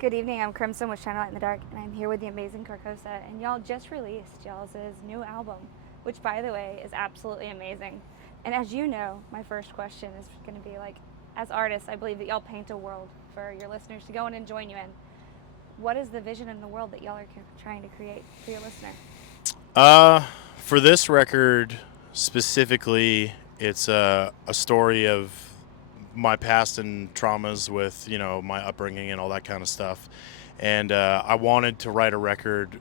Good evening, I'm Crimson with Shine Light in the Dark, and I'm here with the amazing Carcosa, and y'all just released y'all's new album, which, by the way, is absolutely amazing. And as you know, my first question is going to be like, as artists, I believe that y'all paint a world for your listeners to go in and join you in. What is the vision in the world that y'all are trying to create for your listener? Uh, for this record specifically, it's a story of my past and traumas with, my upbringing and all that kind of stuff. And I wanted to write a record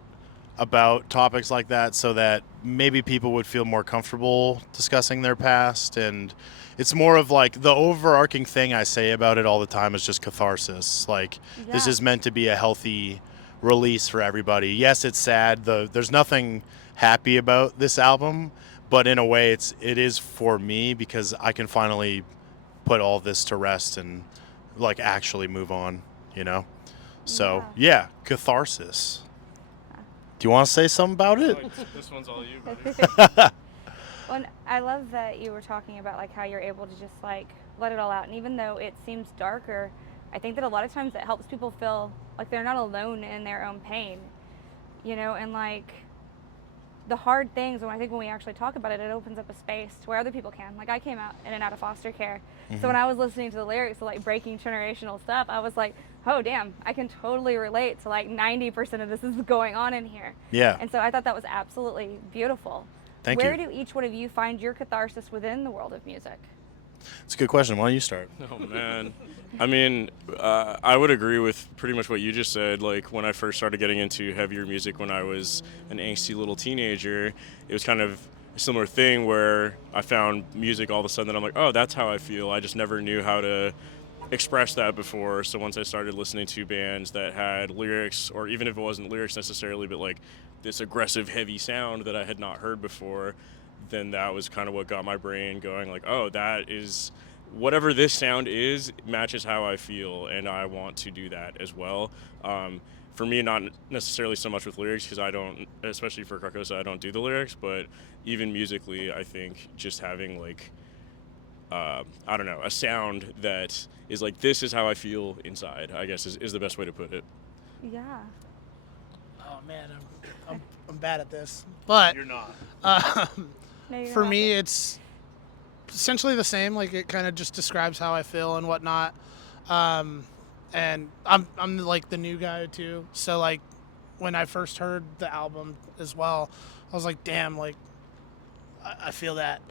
about topics like that so that maybe people would feel more comfortable discussing their past. And it's more of like the overarching thing I say about it all the time is just catharsis. Like, this Yeah, is meant to be a healthy release for everybody. Yes, it's sad. There's nothing happy about this album, but in a way it is for me because I can finally put all this to rest and like actually move on, you know? So, yeah. yeah, catharsis. Do you want to say something about it? This one's all you, buddy. Well, I love that you were talking about like how you're able to just like let it all out, and even though it seems darker, I think that a lot of times it helps people feel like they're not alone in their own pain, and like the hard things. When I think when we actually talk about it, it opens up a space to where other people can. Like I came out in and out of foster care, so when I was listening to the lyrics of like breaking generational stuff, I was like, oh damn, I can totally relate to like 90% of this is going on in here. Yeah. And so I thought that was absolutely beautiful. Thank Where you. do each one of you find your catharsis within the world of music? It's a good question. Why don't you start? Oh man, I mean, I would agree with pretty much what you just said. Like when I first started getting into heavier music when I was an angsty little teenager, it was kind of a similar thing where I found music all of a sudden that I'm like, oh, that's how I feel. I just never knew how to express that before. So once I started listening to bands that had lyrics, or even if it wasn't lyrics necessarily, but like this aggressive, heavy sound that I had not heard before, then that was kind of what got my brain going. Like, oh, that is whatever this sound is matches how I feel, and I want to do that as well. For me, not necessarily so much with lyrics because I don't, especially for Carcosa, I don't do the lyrics, but even musically, I think just having like I don't know, a sound that is like, this is how I feel inside, I guess is the best way to put it. Yeah. Oh man, I'm bad at this. But You're not. No, you're for not. me, it's essentially the same. Like it kind of just describes how I feel and whatnot. Um, and I'm like the new guy too. So like when I first heard the album as well, I was like, damn, like I feel that.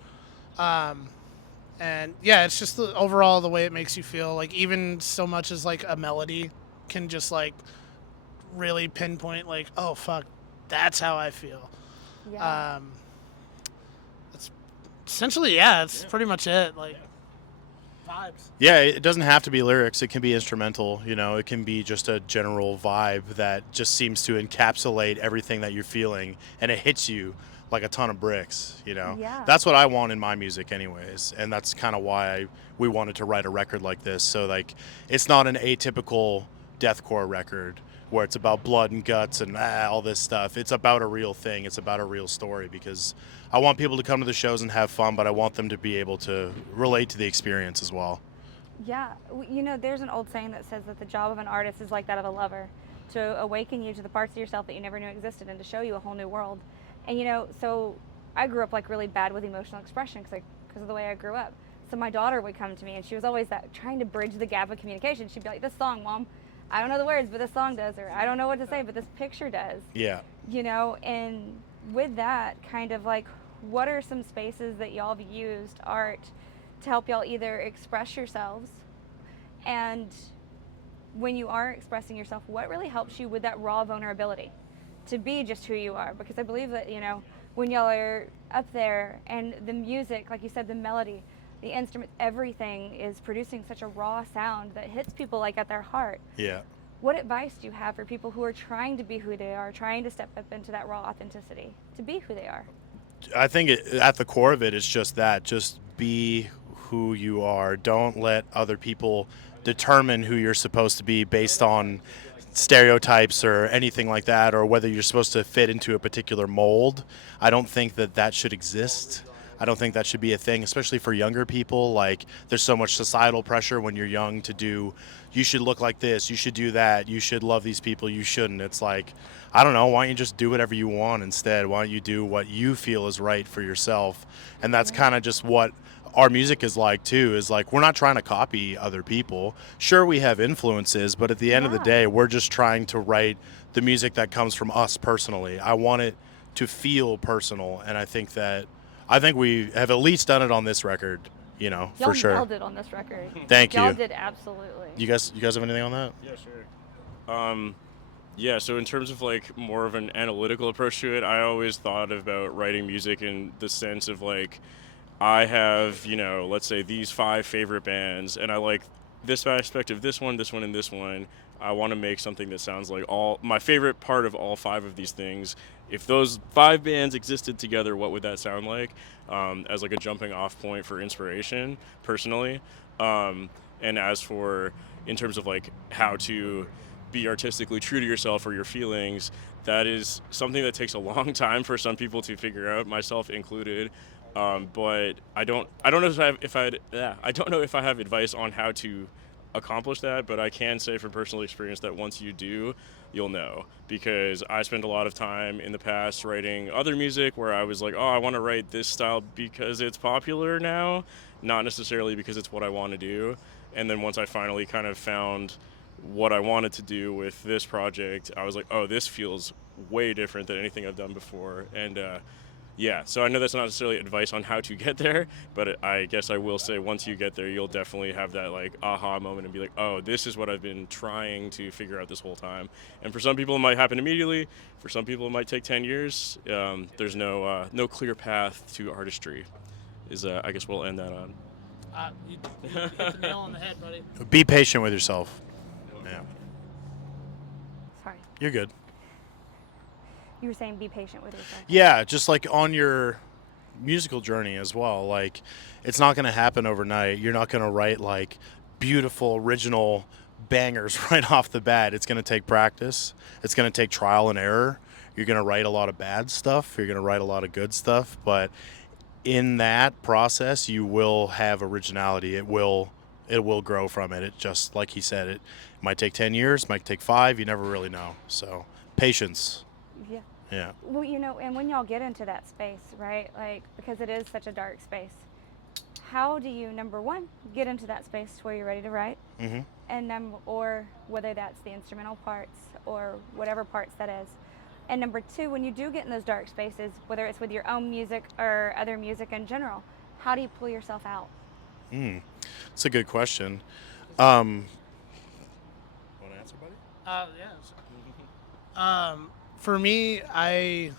Um, and yeah, it's just the overall the way it makes you feel. Like even so much as like a melody can just like really pinpoint like, oh fuck, that's how I feel. Yeah. Um, that's essentially, yeah, it's pretty much it. Like vibes. Yeah, it doesn't have to be lyrics. It can be instrumental. It can be just a general vibe that just seems to encapsulate everything that you're feeling, and it hits you like a ton of bricks. Yeah. That's what I want in my music, anyways, and that's kind of why we wanted to write a record like this. So like, it's not an atypical deathcore record where it's about blood and guts and all this stuff. It's about a real thing. It's about a real story because I want people to come to the shows and have fun, but I want them to be able to relate to the experience as well. Yeah, there's an old saying that says that the job of an artist is like that of a lover, to awaken you to the parts of yourself that you never knew existed and to show you a whole new world. And so I grew up like really bad with emotional expression because of the way I grew up. So my daughter would come to me and she was always that trying to bridge the gap of communication. She'd be like, "This song, Mom, I don't know the words, but this song does," or "I don't know what to say, but this picture does." Yeah. And with that, kind of like, what are some spaces that y'all have used art to help y'all either express yourselves, and when you are expressing yourself, what really helps you with that raw vulnerability to be just who you are? Because I believe that, when y'all are up there and the music, like you said, the melody, the instruments, everything is producing such a raw sound that hits people like at their heart. Yeah. What advice do you have for people who are trying to be who they are, trying to step up into that raw authenticity, to be who they are? I think at the core of it is just that. Just be who you are. Don't let other people determine who you're supposed to be based on stereotypes or anything like that, or whether you're supposed to fit into a particular mold. I don't think that should exist. I don't think that should be a thing, especially for younger people. Like, there's so much societal pressure when you're young to do, you should look like this, you should do that, you should love these people, you shouldn't. It's like, I don't know, why don't you just do whatever you want instead? Why don't you do what you feel is right for yourself? And that's kind of just what our music is like too, is like, we're not trying to copy other people. Sure, we have influences, but at the end of the Yeah. day, we're just trying to write the music that comes from us personally. I want it to feel personal, and I think we have at least done it on this record, you know, Y'all for sure. nailed it on this record. Thank Y'all you. did absolutely. You guys have anything on that? Yeah, sure. Yeah, so in terms of like more of an analytical approach to it, I always thought about writing music in the sense of like, I have, you know, let's say these 5 favorite bands, and I like this aspect of this one, and this one. I want to make something that sounds like all my favorite part of all 5 of these things. If those 5 bands existed together, what would that sound like? As like a jumping off point for inspiration, personally. And as for in terms of like how to be artistically true to yourself or your feelings, that is something that takes a long time for some people to figure out, myself included. But I don't know I don't know if I have advice on how to accomplish that, but I can say from personal experience that once you do, you'll know, because I spent a lot of time in the past writing other music where I was like, oh, I want to write this style because it's popular now, not necessarily because it's what I want to do. And then once I finally kind of found what I wanted to do with this project, I was like, oh, this feels way different than anything I've done before. And yeah, so I know that's not necessarily advice on how to get there, but I guess I will say once you get there, you'll definitely have that like aha moment and be like, oh, this is what I've been trying to figure out this whole time. And for some people, it might happen immediately. For some people, it might take 10 years. There's no clear path to artistry. I guess we'll end that on. You hit the nail on the head, buddy. Be patient with yourself. Yeah. Sorry. You're good. You were saying be patient with yourself. Yeah, just like on your musical journey as well. Like, it's not going to happen overnight. You're not going to write like beautiful, original bangers right off the bat. It's going to take practice. It's going to take trial and error. You're going to write a lot of bad stuff. You're going to write a lot of good stuff. But in that process, you will have originality. It will grow from it. It just, like he said, it might take 10 years, might take 5. You never really know. So patience. Yeah. Yeah. Well, you know, and when y'all get into that space, right? Like, because it is such a dark space, how do you, number one, get into that space to where you're ready to write? Mm-hmm. And or whether that's the instrumental parts or whatever parts that is. And number two, when you do get in those dark spaces, whether it's with your own music or other music in general, how do you pull yourself out? That's a good question. Want to answer, buddy? Yeah. For me, I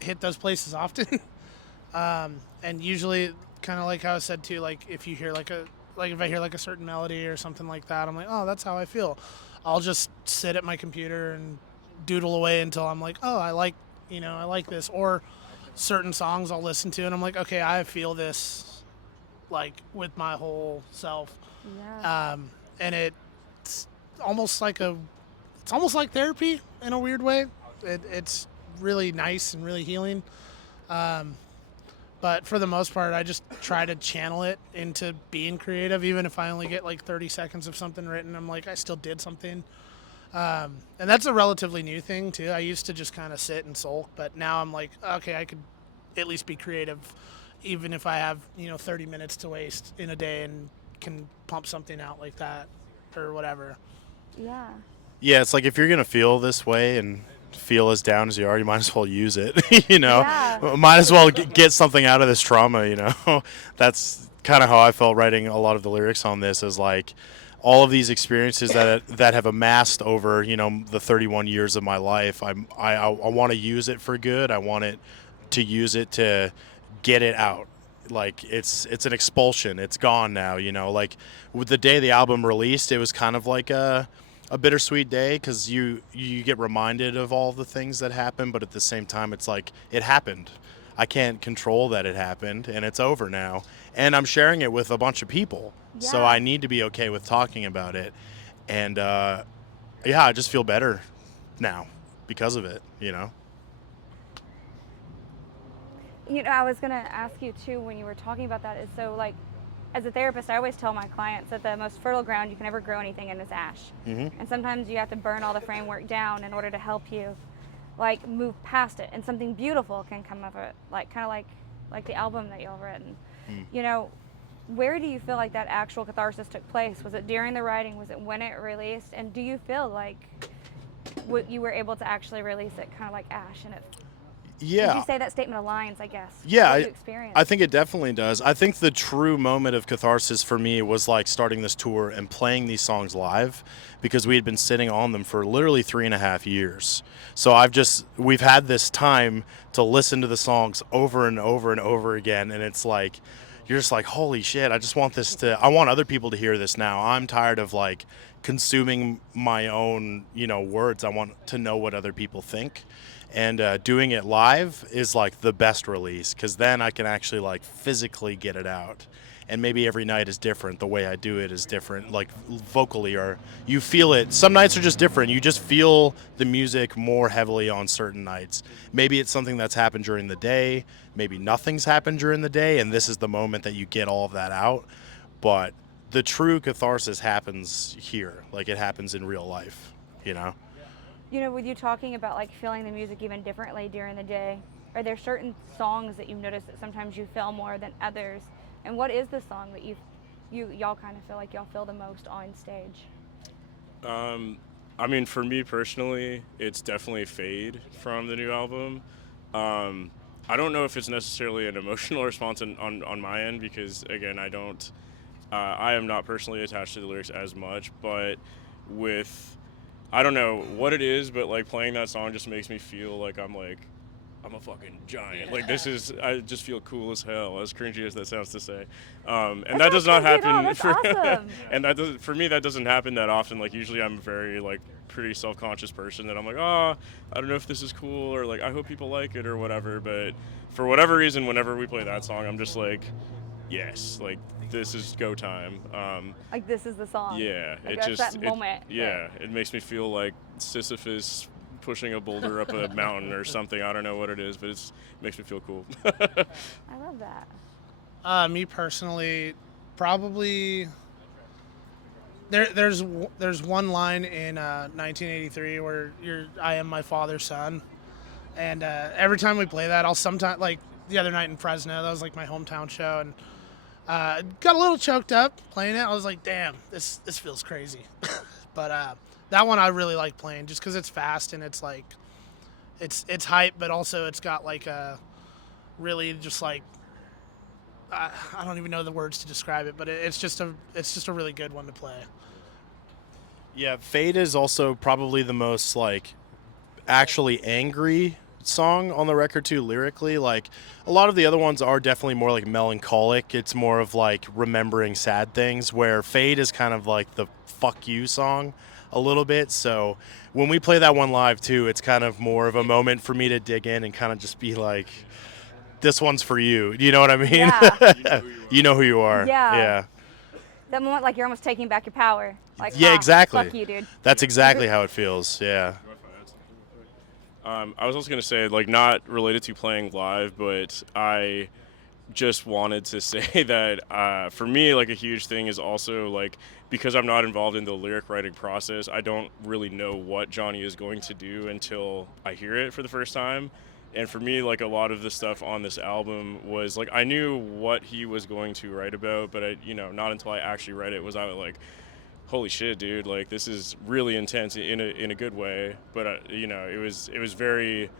hit those places often, and usually, kind of like how I said too, like if you hear if I hear like a certain melody or something like that, I'm like, oh, that's how I feel. I'll just sit at my computer and doodle away until I'm like, oh, I like this. Or certain songs I'll listen to and I'm like, okay, I feel this like with my whole self. Yeah. And it's almost like therapy in a weird way. It's really nice and really healing. But for the most part, I just try to channel it into being creative. Even if I only get like 30 seconds of something written, I'm like, I still did something. And that's a relatively new thing too. I used to just kind of sit and sulk, but now I'm like, okay, I could at least be creative, even if I have 30 minutes to waste in a day and can pump something out like that or whatever. Yeah. Yeah, it's like if you're gonna feel this way and feel as down as you are, you might as well use it. Yeah. Might as well get something out of this trauma. That's kind of how I felt writing a lot of the lyrics on this. Is like all of these experiences that have amassed over the 31 years of my life. I want to use it for good. I want it to use it to get it out. Like it's an expulsion. It's gone now. Like with the day the album released, it was kind of like a bittersweet day because you get reminded of all the things that happened, but at the same time it's like it happened. I can't control that it happened, and it's over now, and I'm sharing it with a bunch of people. So Yeah. I need to be okay with talking about it, and I just feel better now because of it. I was gonna ask you too when you were talking about that is so like, as a therapist, I always tell my clients that the most fertile ground you can ever grow anything in is ash. And sometimes you have to burn all the framework down in order to help you, like, move past it, and something beautiful can come of it, like kind of like the album that y'all written. You know, where do you feel like that actual catharsis took place? Was it during the writing? Was it when it released? And do you feel like you were able to actually release it kind of like ash? And it, would Yeah. you say that statement aligns, I guess, with Yeah, what you experienced? I think it definitely does. I think the true moment of catharsis for me was like starting this tour and playing these songs live, because we had been sitting on them for literally 3.5 years. So we've had this time to listen to the songs over and over and over again, and it's like, you're just like, holy shit, I want other people to hear this now. I'm tired of like consuming my own, words. I want to know what other people think. And doing it live is like the best release, because then I can actually like physically get it out. And maybe every night is different. The way I do it is different, like vocally, or you feel it. Some nights are just different. You just feel the music more heavily on certain nights. Maybe it's something that's happened during the day. Maybe nothing's happened during the day, and this is the moment that you get all of that out. But the true catharsis happens here, like it happens in real life, With you talking about like feeling the music even differently during the day, are there certain songs that you've noticed that sometimes you feel more than others? And what is the song that y'all kind of feel like y'all feel the most on stage? I mean, for me personally, it's definitely Fade from the new album. I don't know if it's necessarily an emotional response on my end, because again, I am not personally attached to the lyrics as much, but I don't know what it is, but like playing that song just makes me feel like I'm a fucking giant. Like I just feel cool as hell, as cringy as that sounds to say. And that does not happen. That's awesome. And for me, that doesn't happen that often. Like usually I'm a very like pretty self-conscious person that I'm like, oh, I don't know if this is cool, or like I hope people like it or whatever. But for whatever reason, whenever we play that song, I'm just like, yes, like this is go time. Like this is the song. Yeah, Like it that's just that moment. yeah, it makes me feel like Sisyphus pushing a boulder up a mountain or something. I don't know what it is, but it makes me feel cool. I love that. Me personally, probably there's one line in 1983 where I am my father's son, and every time we play that, I'll sometimes, like the other night in Fresno, that was like my hometown show, and got a little choked up playing it. I was like, damn, this feels crazy. But that one I really like playing just because it's fast and it's like it's hype, but also it's got like a really just like I don't even know the words to describe it, but it's just a really good one to play. Yeah, Fade is also probably the most like actually angry song on the record too, lyrically. Like a lot of the other ones are definitely more like melancholic. It's more of like remembering sad things, where Fade is kind of like the fuck you song a little bit. So when we play that one live too, it's kind of more of a moment for me to dig in and kind of just be like, this one's for you. You know what I mean? Yeah. You know who you are. Yeah. Yeah. That moment, like you're almost taking back your power. Like, Yeah, wow, exactly. Fuck you, dude. That's exactly how it feels. Yeah. I was also gonna say, like, not related to playing live, but I just wanted to say that for me, like, a huge thing is also like, because I'm not involved in the lyric writing process, I don't really know what Johnny is going to do until I hear it for the first time. And for me, like, a lot of the stuff on this album was like, I knew what he was going to write about, but not until I actually read it was I like, holy shit, dude, like this is really intense in a good way. But it was very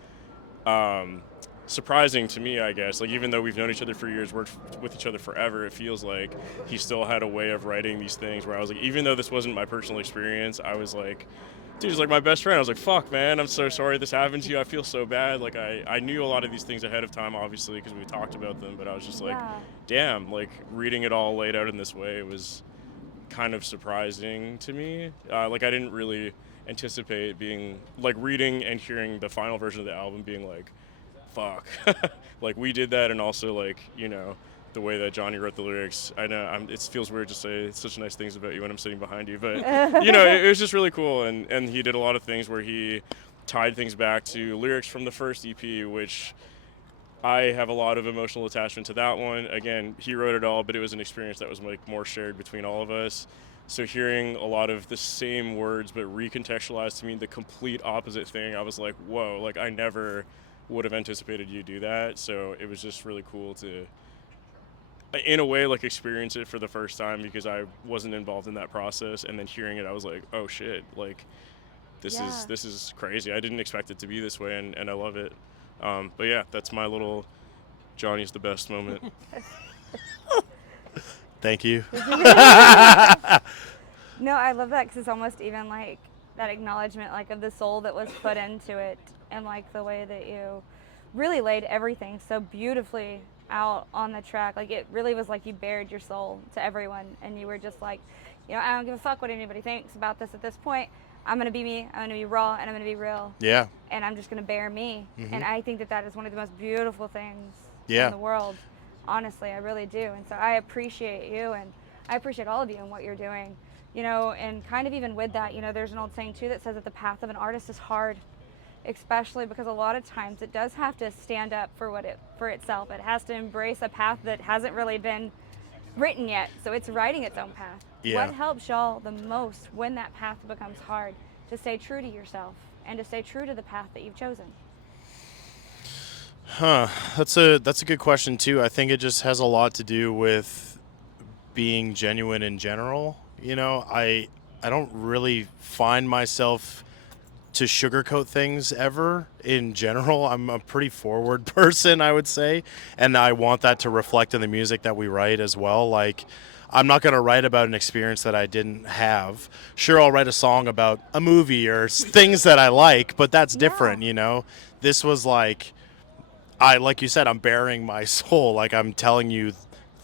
surprising to me, I guess. Like, even though we've known each other for years, worked with each other forever, it feels like he still had a way of writing these things where I was like, even though this wasn't my personal experience, I was like, dude, he's like my best friend. I was like, fuck, man, I'm so sorry this happened to you. I feel so bad. Like, I knew a lot of these things ahead of time, obviously, because we talked about them, but I was just like, Yeah. damn, like, reading it all laid out in this way, it was kind of surprising to me. Like, I didn't really anticipate being, like, reading and hearing the final version of the album being like, fuck. Like, we did that, and also, like, the way that Johnny wrote the lyrics. I know it feels weird to say such nice things about you when I'm sitting behind you, but it was just really cool. And he did a lot of things where he tied things back to lyrics from the first EP, which I have a lot of emotional attachment to that one. Again, he wrote it all, but it was an experience that was like more shared between all of us. So hearing a lot of the same words but recontextualized to mean the complete opposite thing, I was like, whoa, like I never would have anticipated you do that. So it was just really cool to, in a way, like experience it for the first time because I wasn't involved in that process. And then hearing it, I was like, oh shit, like Yeah. this is crazy. I didn't expect it to be this way, and I love it. But yeah, that's my little Johnny's the best moment. Thank you. No, I love that because it's almost even like that acknowledgement, like of the soul that was put into it, and like the way that you really laid everything so beautifully out on the track. Like it really was like you bared your soul to everyone, and you were just like, I don't give a fuck what anybody thinks about this at this point. I'm gonna be me. I'm gonna be raw, and I'm gonna be real. Yeah. And I'm just gonna bear me. And I think that that is one of the most beautiful things Yeah. in the world. Honestly, I really do. And so I appreciate you, and I appreciate all of you and what you're doing. And kind of even with that, there's an old saying too that says that the path of an artist is hard, especially because a lot of times it does have to stand up for itself. It has to embrace a path that hasn't really been written yet, so it's writing its own path. Yeah. What helps y'all the most when that path becomes hard? To stay true to yourself and to stay true to the path that you've chosen. That's a good question too. I think it just has a lot to do with being genuine in general. I don't really find myself to sugarcoat things ever in general. I'm a pretty forward person, I would say, and I want that to reflect in the music that we write as well. Like, I'm not going to write about an experience that I didn't have. Sure, I'll write a song about a movie or things that I like, but that's different. This was like you said, I'm bearing my soul. Like, I'm telling you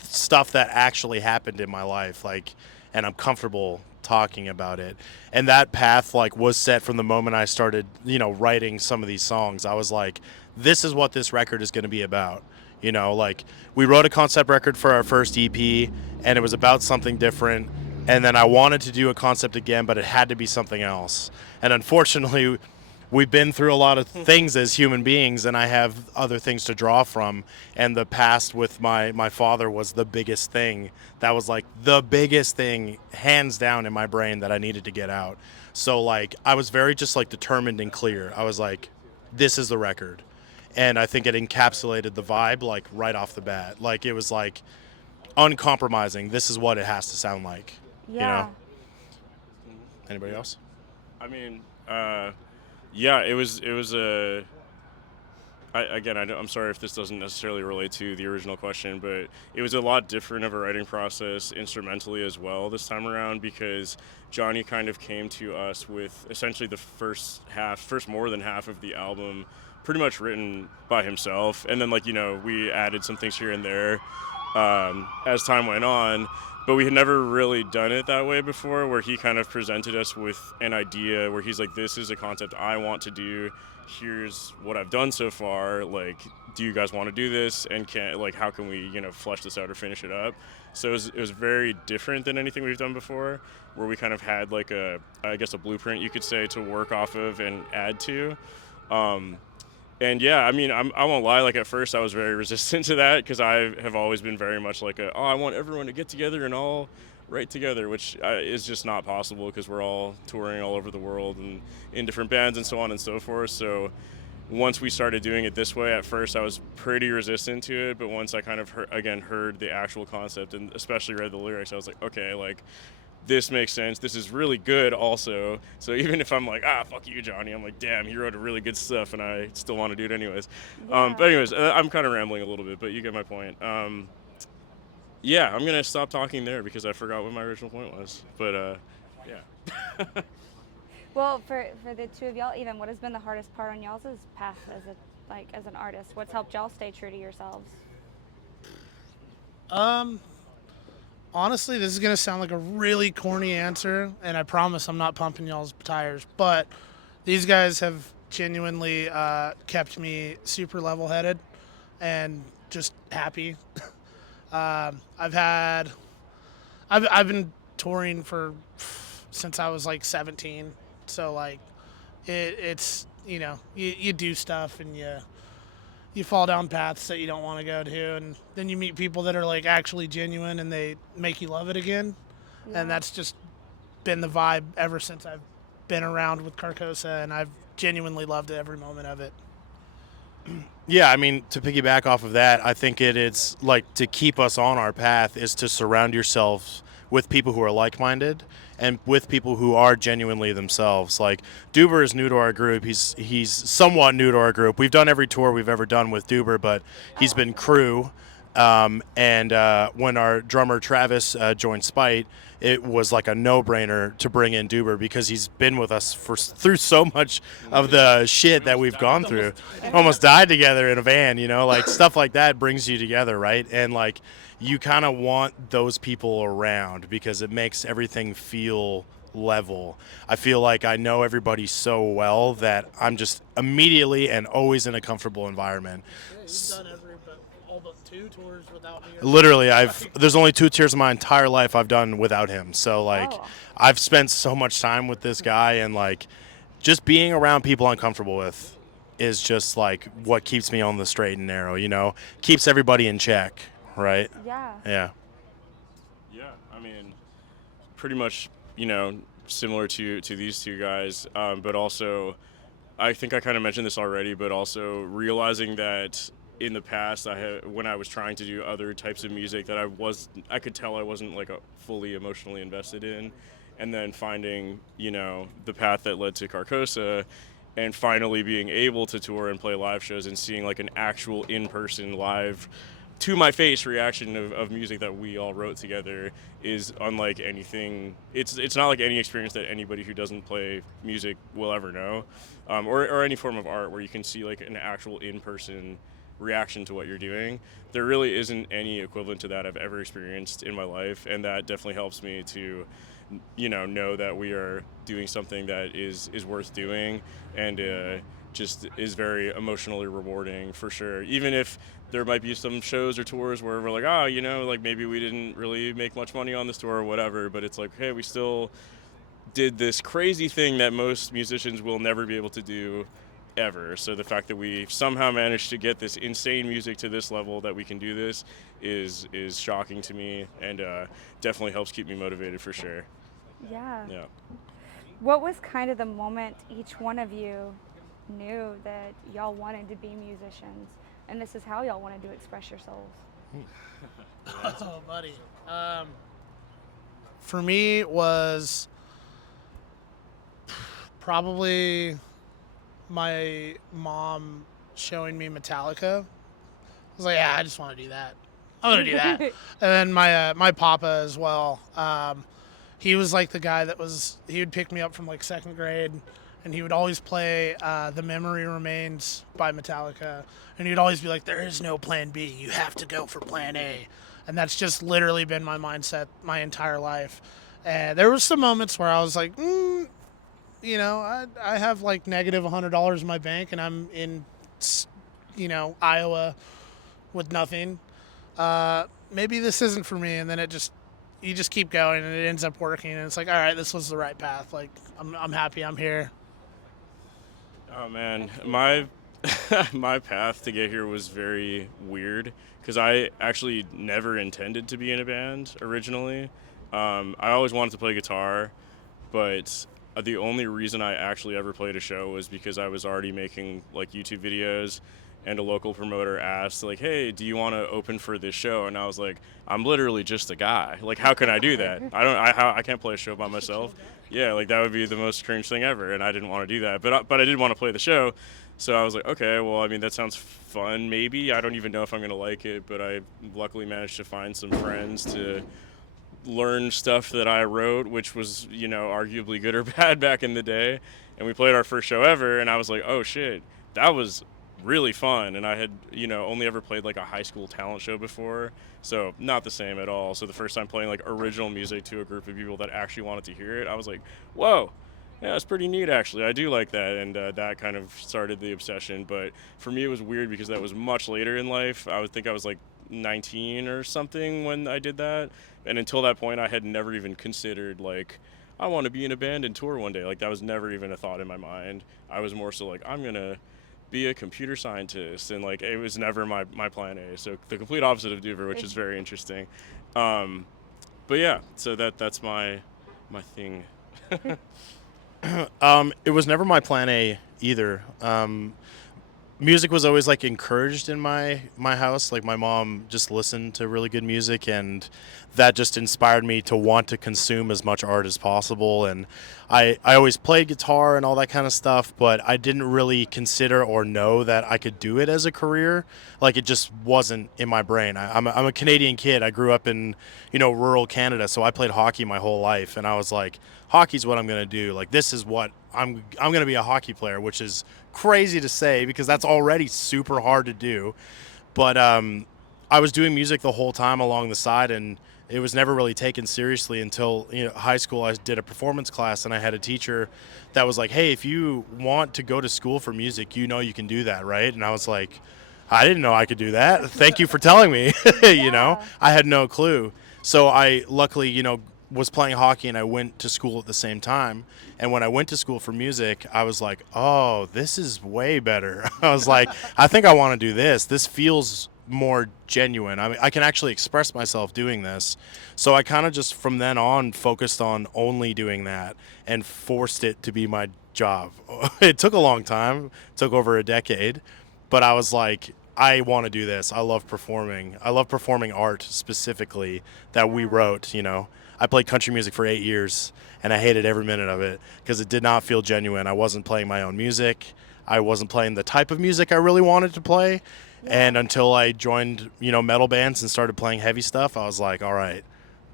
stuff that actually happened in my life, like, and I'm comfortable talking about it. And that path, like, was set from the moment I started, writing some of these songs. I was like, this is what this record is going to be about. Like, we wrote a concept record for our first EP, and it was about something different. And then I wanted to do a concept again, but it had to be something else. And unfortunately, we've been through a lot of things as human beings, and I have other things to draw from. And the past with my father was the biggest thing. That was like the biggest thing, hands down, in my brain that I needed to get out. So like I was very just like determined and clear. I was like, this is the record. And I think it encapsulated the vibe like right off the bat. Like it was like uncompromising. This is what it has to sound like. Yeah. Anybody else? I mean, yeah, it was a. I'm sorry if this doesn't necessarily relate to the original question, but it was a lot different of a writing process instrumentally as well this time around because Johnny kind of came to us with essentially the first more than half of the album pretty much written by himself. And then, we added some things here and there as time went on. But we had never really done it that way before, where he kind of presented us with an idea where he's like, this is a concept I want to do. Here's what I've done so far. Like, do you guys want to do this? And how can we, flesh this out or finish it up? So it was very different than anything we've done before, where we kind of had like a blueprint, you could say, to work off of and add to. And yeah, I mean, I won't lie, like at first I was very resistant to that because I have always been very much like I want everyone to get together and all write together, which is just not possible because we're all touring all over the world and in different bands and so on and so forth. So once we started doing it this way, at first I was pretty resistant to it, but once I kind of heard the actual concept and especially read the lyrics, I was like, okay, like, this makes sense. This is really good also. So even if I'm like, fuck you, Johnny, I'm like, damn, he wrote a really good stuff and I still want to do it anyways. Yeah. But anyways, I'm kind of rambling a little bit, but you get my point. Yeah, I'm going to stop talking there because I forgot what my original point was. But yeah. Well, for the two of y'all, even, what has been the hardest part on y'all's path as an artist? What's helped y'all stay true to yourselves? Honestly, this is going to sound like a really corny answer, and I promise I'm not pumping y'all's tires, but these guys have genuinely kept me super level-headed and just happy. I've been touring since I was like 17, so like it's you do stuff and you fall down paths that you don't want to go to, and then you meet people that are like actually genuine and they make you love it again. And Yeah. that's just been the vibe ever since I've been around with Carcosa, and I've genuinely loved every moment of it. Yeah, I mean, to piggyback off of that, I think it's like to keep us on our path is to surround yourself with people who are like-minded and with people who are genuinely themselves. Like Duber is new to our group. He's somewhat new to our group. We've done every tour we've ever done with Duber, but he's been crew. And when our drummer Travis joined Spite, it was like a no-brainer to bring in Duber because he's been with us through so much of the shit that we've gone through. Almost died together in a van, like stuff like that brings you together, right? And like you kind of want those people around because it makes everything feel level. I feel like I know everybody so well that I'm just immediately and always in a comfortable environment. He's done all but 2 tours without me. Literally, there's only 2 tours in my entire life I've done without him. So like Oh. I've spent so much time with this guy, and like just being around people I'm comfortable with is just like what keeps me on the straight and narrow, keeps everybody in check, right? Yeah. Yeah. Yeah, I mean, pretty much, similar to these two guys, but also, I think I kind of mentioned this already, but also realizing that in the past, when I was trying to do other types of music that I could tell I wasn't like fully emotionally invested in, and then finding, the path that led to Carcosa, and finally being able to tour and play live shows and seeing like an actual in-person live to my face reaction of music that we all wrote together is unlike anything. It's not like any experience that anybody who doesn't play music will ever know, or any form of art where you can see like an actual in-person reaction to what you're doing. There really isn't any equivalent to that I've ever experienced in my life, and that definitely helps me to know that we are doing something that is worth doing, and just is very emotionally rewarding for sure. Even if there might be some shows or tours where we're like, like maybe we didn't really make much money on this tour or whatever, but it's like, hey, we still did this crazy thing that most musicians will never be able to do ever. So the fact that we somehow managed to get this insane music to this level that we can do this is shocking to me, and definitely helps keep me motivated for sure. Yeah. Yeah. What was kind of the moment each one of you knew that y'all wanted to be musicians and this is how y'all wanted to express yourselves? Oh, buddy. For me, it was probably my mom showing me Metallica. I was like, yeah, I just want to do that. I'm gonna do that. And then my papa as well. He was like the guy he would pick me up from like 2nd grade, and he would always play "The Memory Remains" by Metallica, and he'd always be like, "There is no Plan B. You have to go for Plan A," and that's just literally been my mindset my entire life. And there was some moments where I was like, I have like negative $100 in my bank, and I'm in, Iowa with nothing. Maybe this isn't for me, and then you just keep going, and it ends up working, and it's like, all right, this was the right path. Like, I'm happy I'm here. Oh man, my my path to get here was very weird because I actually never intended to be in a band originally. I always wanted to play guitar, but the only reason I actually ever played a show was because I was already making like YouTube videos, and a local promoter asked like, "Hey, do you want to open for this show?" And I was like, "I'm literally just a guy. Like, how can I do that? I can't play a show by myself. Yeah, like that would be the most cringe thing ever." And I didn't want to do that, but I did want to play the show. So I was like, okay, well, I mean, that sounds fun. Maybe I don't even know if I'm gonna like it, but I luckily managed to find some friends to learn stuff that I wrote, which was, arguably good or bad back in the day. And we played our first show ever, and I was like, oh shit, that was really fun. And I had, only ever played like a high school talent show before, so not the same at all. So the first time playing like original music to a group of people that actually wanted to hear it, I was like, whoa. Yeah, it's pretty neat actually. I do like that, and that kind of started the obsession. But for me, it was weird because that was much later in life. I would think I was like 19 or something when I did that, and until that point, I had never even considered like I want to be in a band and tour one day. Like that was never even a thought in my mind. I was more so like I'm gonna be a computer scientist, and like it was never my plan A. So the complete opposite of Duver, which is very interesting. Um, but yeah, so that's my thing. It was never my plan A either. Music was always like encouraged in my house. Like my mom just listened to really good music, and that just inspired me to want to consume as much art as possible. And I always played guitar and all that kind of stuff, but I didn't really consider or know that I could do it as a career. Like it just wasn't in my brain. I'm a Canadian kid. I grew up in rural Canada, so I played hockey my whole life, and I was like, hockey's what I'm gonna do. Like this is what I'm gonna be a hockey player, which is crazy to say because that's already super hard to do. But I was doing music the whole time along the side, and it was never really taken seriously until high school. I did a performance class, and I had a teacher that was like, "Hey, if you want to go to school for music, you can do that, right?" And I was like, "I didn't know I could do that. Thank you for telling me." Yeah. I had no clue. So I luckily, was playing hockey, and I went to school at the same time. And when I went to school for music, I was like, "Oh, this is way better." I was like, "I think I want to do this. This feels more genuine. I mean, I can actually express myself doing this." So I kind of just from then on focused on only doing that and forced it to be my job. It took a long time, it took over a decade, but I was like, I want to do this. I love performing. I love performing art specifically that we wrote. I played country music for 8 years, and I hated every minute of it because it did not feel genuine. I wasn't playing my own music. I wasn't playing the type of music I really wanted to play. And until I joined, metal bands and started playing heavy stuff, I was like, all right,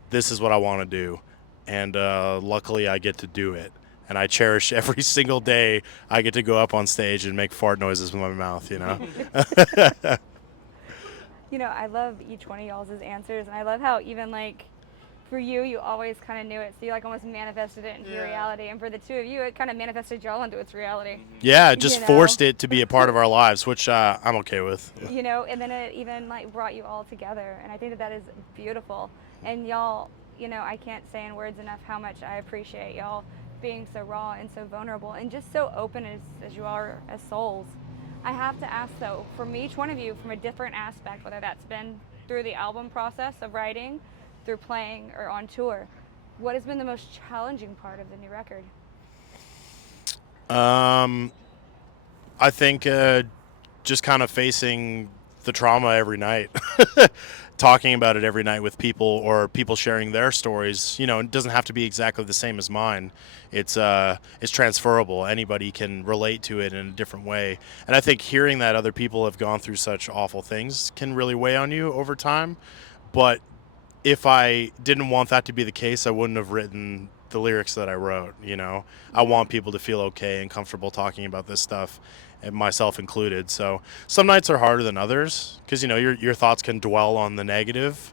this is what I want to do. And luckily, I get to do it. And I cherish every single day I get to go up on stage and make fart noises with my mouth. I love each one of y'all's answers, and I love how even like for you, you always kind of knew it, so you like almost manifested it into your reality. And for the two of you, it kind of manifested y'all into its reality. Yeah, it just forced it to be a part of our lives, which I'm okay with. And then it even like brought you all together, and I think that is beautiful. And y'all, I can't say in words enough how much I appreciate y'all being so raw and so vulnerable and just so open as you are as souls. I have to ask though, from each one of you, from a different aspect, whether that's been through the album process of writing, through playing, or on tour, what has been the most challenging part of the new record? I think just kind of facing the trauma every night, talking about it every night with people, or people sharing their stories. It doesn't have to be exactly the same as mine. It's transferable. Anybody can relate to it in a different way. And I think hearing that other people have gone through such awful things can really weigh on you over time. But if I didn't want that to be the case, I wouldn't have written the lyrics that I wrote. I want people to feel okay and comfortable talking about this stuff, and myself included. So some nights are harder than others because your thoughts can dwell on the negative,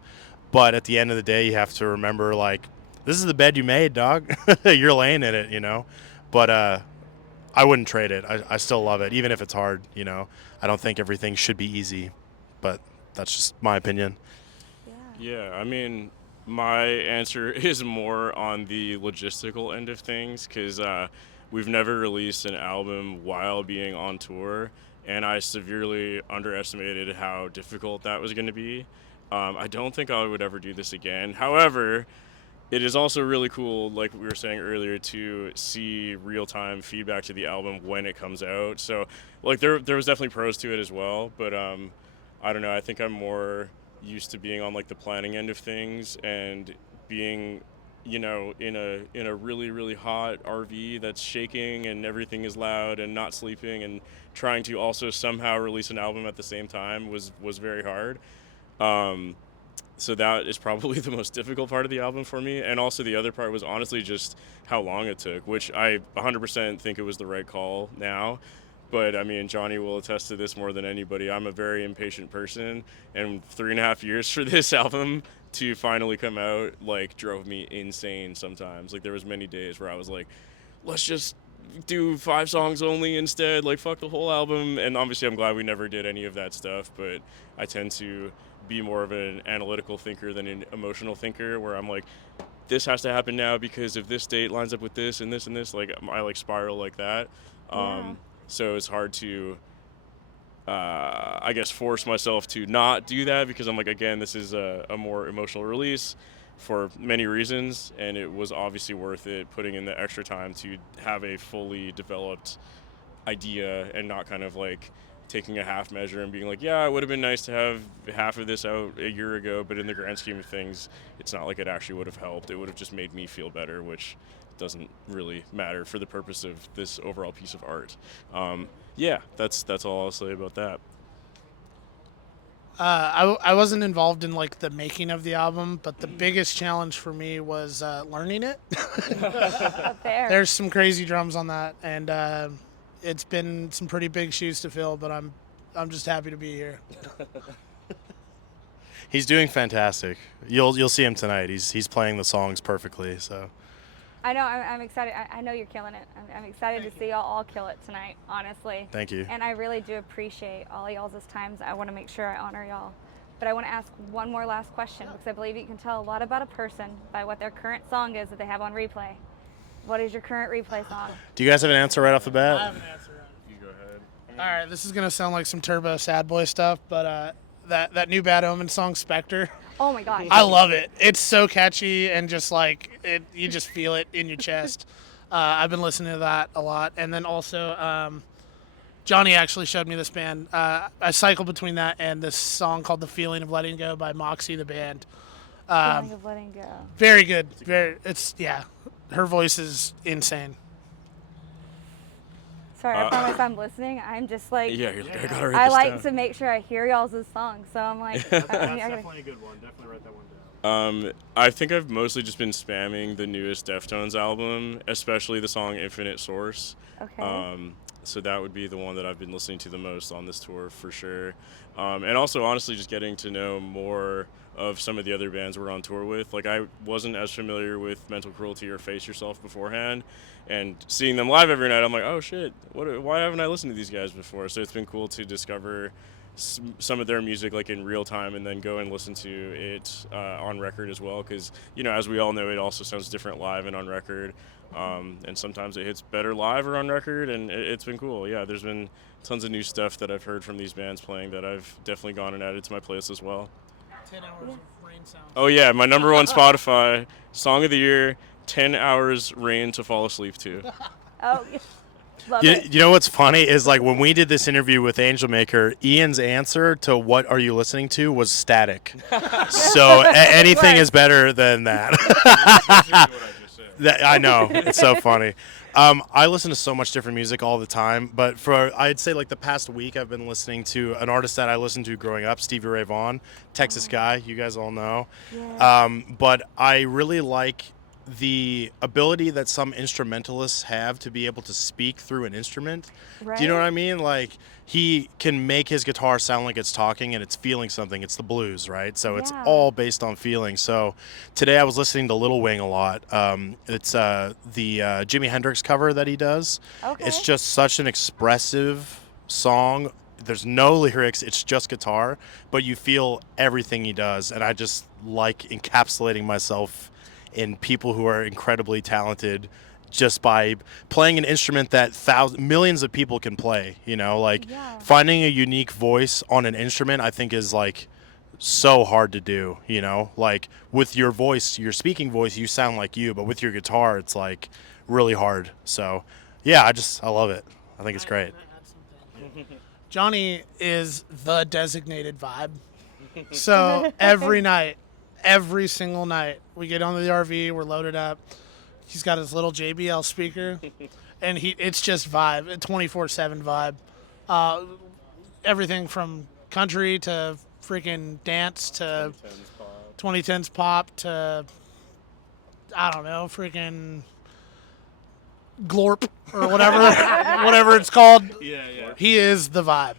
but at the end of the day, you have to remember, like, this is the bed you made, dog. You're laying in it. But I wouldn't trade it. I still love it, even if it's hard. I don't think everything should be easy, but that's just my opinion. Yeah, I mean, my answer is more on the logistical end of things because we've never released an album while being on tour, and I severely underestimated how difficult that was going to be. I don't think I would ever do this again. However, it is also really cool, like we were saying earlier, to see real-time feedback to the album when it comes out. So, like, there was definitely pros to it as well, but I don't know. I think I'm more used to being on like the planning end of things and being in a really really hot RV that's shaking and everything is loud and not sleeping, and trying to also somehow release an album at the same time was very hard. um, so that is probably the most difficult part of the album for me, and also the other part was honestly just how long it took, which I 100% think it was the right call now. But I mean, Johnny will attest to this more than anybody. I'm a very impatient person, and 3.5 years for this album to finally come out like drove me insane. Sometimes, like there was many days where I was like, let's just do 5 songs only instead, like fuck the whole album. And obviously I'm glad we never did any of that stuff, but I tend to be more of an analytical thinker than an emotional thinker, where I'm like, this has to happen now because if this date lines up with this and this and this, like I like spiral like that. Yeah. So it's hard to I guess, force myself to not do that because I'm like, again, this is a more emotional release for many reasons, and it was obviously worth it putting in the extra time to have a fully developed idea and not kind of like taking a half measure and being like, yeah, it would have been nice to have half of this out a year ago, but in the grand scheme of things, it's not like it actually would have helped. It would have just made me feel better, which doesn't really matter for the purpose of this overall piece of art. Yeah, that's all I'll say about that. I wasn't involved in like the making of the album, but the biggest challenge for me was learning it. Up there. There's some crazy drums on that, and it's been some pretty big shoes to fill. But I'm just happy to be here. He's doing fantastic. You'll see him tonight. He's playing the songs perfectly. So I know. I'm excited. I know you're killing it. I'm excited to see y'all all kill it tonight, honestly. thank you. And I really do appreciate all of y'all's times. I want to make sure I honor y'all. But I want to ask one more last question because I believe you can tell a lot about a person by what their current song is that they have on replay. What is your current replay song? Do you guys have an answer right off the I bat? have an answer. You go ahead. All right, this is gonna sound like some turbo sad boy stuff, but that new Bad Omen song, Spectre. Oh my God. I love it. It's so catchy and just like it, you just feel it in your chest. I've been listening to that a lot, and then also Johnny actually showed me this band. I cycle between that and this song called "The Feeling of Letting Go" by Moxie, the band. Feeling of letting go. Very good. Her voice is insane. Sorry, I promise I'm listening. I'm just like, Yeah, you're like, I gotta write I this like down. to make sure I hear y'all's songs. So I'm like, I gotta- a good one. Definitely write that one down. I think I've mostly just been spamming the newest Deftones album, especially the song Infinite Source. okay. So that would be the one that I've been listening to the most on this tour for sure. And also, honestly, just getting to know more of some of the other bands we're on tour with. Like, I wasn't as familiar with Mental Cruelty or Face Yourself beforehand. And seeing them live every night, I'm like, oh shit, why haven't I listened to these guys before? So it's been cool to discover some of their music like in real time and then go and listen to it on record as well, because as we all know, it also sounds different live and on record, and sometimes it hits better live or on record, and it's been cool. Yeah, there's been tons of new stuff that I've heard from these bands playing that I've definitely gone and added to my playlist as well. 10 hours of rain sound. Oh yeah, my number one Spotify song of the year, 10 hours rain to fall asleep to. Oh, love You, it. you know what's funny is like when we did this interview with Angel Maker, Ian's answer to what are you listening to was static. So anything is better than that. I know, it's so funny. I listen to so much different music all the time, but I'd say like the past week I've been listening to an artist that I listened to growing up, Stevie Ray Vaughan, Texas guy, you guys all know. Yeah. But I really like the ability that some instrumentalists have to be able to speak through an instrument. Right? Do you know what I mean? Like he can make his guitar sound like it's talking and it's feeling something. It's the blues, right? So it's Yeah. all based on feeling. So today I was listening to Little Wing a lot. It's the Jimi Hendrix cover that he does. Okay. It's just such an expressive song. There's no lyrics, it's just guitar, but you feel everything he does, and I just like encapsulating myself in people who are incredibly talented just by playing an instrument that millions of people can play, like Yeah. finding a unique voice on an instrument I think is like so hard to do, like with your voice, your speaking voice, you sound like you, but with your guitar it's like really hard. So yeah, I love it. I think it's great. Johnny is the designated vibe. So every single night, we get onto the RV, we're loaded up. He's got his little JBL speaker, and it's just vibe, a 24/7 vibe. Everything from country to freaking dance to 2010s pop to, I don't know, freaking glorp or whatever it's called. Yeah. He is the vibe.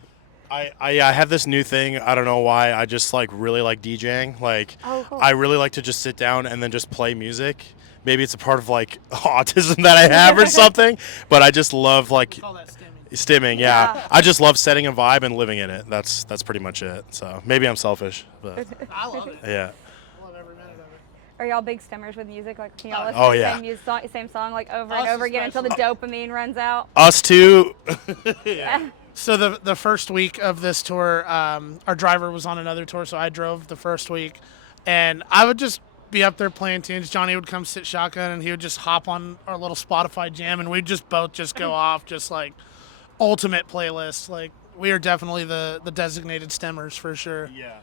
I have this new thing. I don't know why. I just like really like DJing. Like Oh, cool. I really like to just sit down and then just play music. Maybe it's a part of like autism that I have or something. But I just love like Call that stimming. stimming. Yeah. I just love setting a vibe and living in it. That's pretty much it. So maybe I'm selfish, but I love it. yeah. I love every minute of it. Are y'all big stimmers with music? Like, can y'all listen Oh, to the yeah. same song like over and Us over again until the dopamine runs out? Us too. Yeah. So the first week of this tour, our driver was on another tour, so I drove the first week, and I would just be up there playing tunes. Johnny would come sit shotgun, and he would just hop on our little Spotify jam, and we'd just both just go off, just like ultimate playlist. Like we are definitely the designated stemmers for sure. Yeah.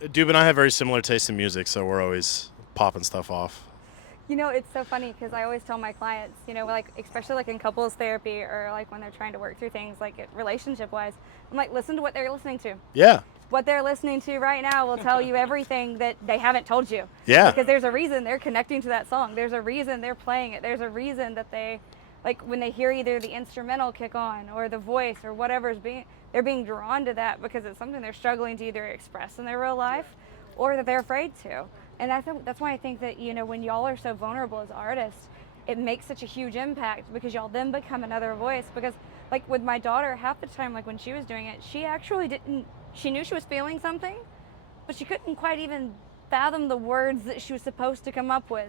Dube and I have very similar taste in music, so we're always popping stuff off. You know, it's so funny because I always tell my clients, you know, like especially like in couples therapy or like when they're trying to work through things like relationship wise, I'm like, listen to what they're listening to. Yeah. What they're listening to right now will tell you everything that they haven't told you. Yeah. Because there's a reason they're connecting to that song. There's a reason they're playing it. There's a reason that they, like when they hear either the instrumental kick on or the voice or whatever's they're being drawn to that because it's something they're struggling to either express in their real life or that they're afraid to. And that's why I think that, you know, when y'all are so vulnerable as artists, it makes such a huge impact because y'all then become another voice. Because like with my daughter, half the time, like when she was doing it, she actually she knew she was feeling something, but she couldn't quite even fathom the words that she was supposed to come up with.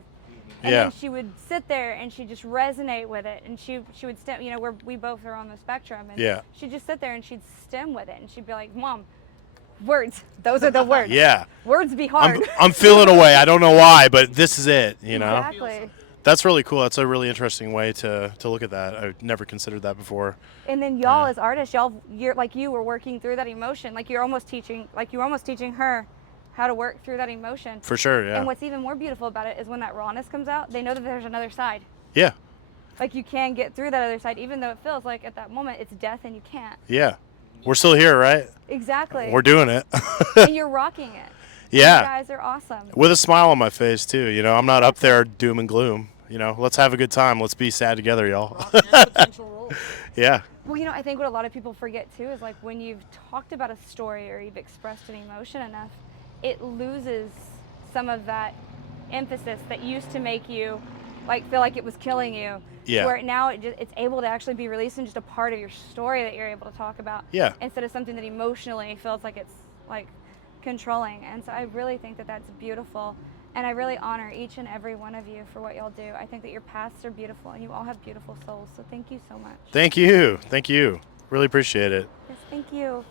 And Yeah. then she would sit there and she'd just resonate with it. And she would stem, you know, we both are on the spectrum. And Yeah. she'd just sit there and she'd stem with it. And she'd be like, Mom, words, those are the words. Yeah. Words be hard. I'm feeling away. I don't know why, but this is it, you know? Exactly. That's really cool. That's a really interesting way to look at that. I've never considered that before. And then y'all as artists, you're like you were working through that emotion. Like you were almost teaching her how to work through that emotion. For sure, yeah. And what's even more beautiful about it is when that rawness comes out, they know that there's another side. Yeah. Like you can get through that other side, even though it feels like at that moment it's death and you can't. Yeah. We're still here, right? Exactly. We're doing it. And you're rocking it. Yeah. You guys are awesome. With a smile on my face, too. You know, I'm not up there doom and gloom. You know, let's have a good time. Let's be sad together, y'all. Yeah. Well, you know, I think what a lot of people forget too is like when you've talked about a story or you've expressed an emotion enough, it loses some of that emphasis that used to make you like feel like it was killing you. Yeah. Where now it's able to actually be released in just a part of your story that you're able to talk about. Yeah. Instead of something that emotionally feels like it's like controlling. And so I really think that that's beautiful. And I really honor each and every one of you for what y'all do. I think that your paths are beautiful and you all have beautiful souls. So thank you so much. Thank you. Thank you. Really appreciate it. Yes, thank you.